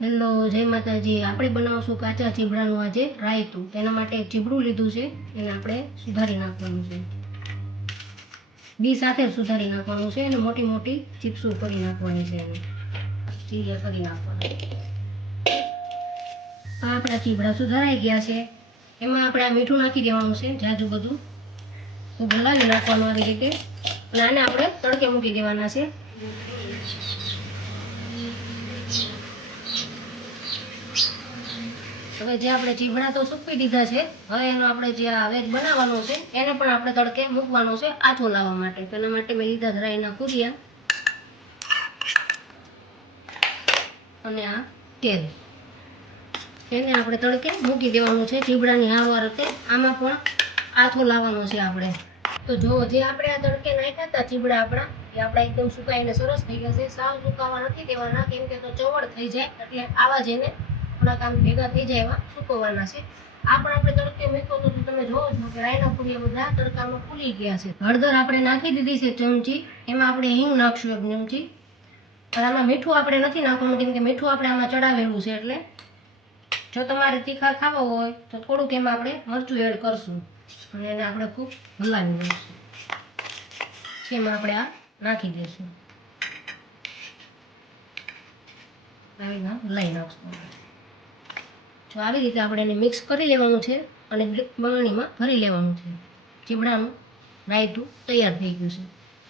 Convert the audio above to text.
Hello, જય માતાજી. આપણે બનાવશું કાચા ચીબડાનું આજે રાયતું. તેના માટે એક ચીબડું લીધું છે, એને આપણે સુધારી નાખવાનું છે. બી સાથે સુધારી નાખવાનું છે અને મોટી મોટી ચીપ્સું કરી નાખવાની છે. એને ચીરિયા કરી નાખવાનું. આપણા ચીબડા સુધારાઈ ગયા છે. એમાં આપણે આ મીઠું નાખી દેવાનું છે, જાજુ બધું હલાવી નાખવાનું આવી રીતે. અને આને આપણે તડકે મૂકી દેવાના છે. હવે જે આપણે ચીબડા તો સૂકવી દીધા છે, હવે એનો આપણે જે આ વેજ બનાવવાનો છે એને પણ આપણે તડકે મૂકવાનો છે આછો લાવવા માટે. તેના માટે મેં લીધા રાઈના કુરિયા અને આ તેલ. એને આપણે તડકે મૂકી દેવાનું છે ચીબડાની હારવાર રીતે. આમાં પણ આછો લાવવાનો છે આપણે. તો જો જે આપણે આ તડકે નાખ્યા હતા ચીબડા આપણા, એ આપણા એકદમ સુકાઈને સરસ થઈ ગયા છે. સાવ સુકાવા નથી દેવાના, કેમ કે તો ચવડ થઈ જાય. એટલે આવા જ એને થોડાક આમ ભેગા થઈ જાય એવા સૂકવવાના છે. આ પણ આપણે તડકે મૂક્યો તો તમે જોવો છો કે રાયના કુરિયા બધા તડકામાં ફૂલી ગયા છે. હળદર આપણે નાખી દીધી છે ચમચી. એમાં આપણે હિંગ નાખશું એક ચમચી. અને આમાં મીઠું આપણે નથી નાખવાનું, કેમ કે મીઠું આપણે આમાં ચડાવેલું છે. એટલે જો તમારે તીખા ખાવા હોય તો થોડુંક એમાં આપણે મરચું એડ કરશું અને એને આપણે ખૂબ હલાવી દઈશું. એમાં આપણે આ નાખી દઈશું. આવી હલાવી નાખશું. જો આવી રીતે આપણે એને મિક્સ કરી લેવાનું છે અને બરણીમાં ભરી લેવાનું છે. ચીબડાનું રાયતું તૈયાર થઈ ગયું છે.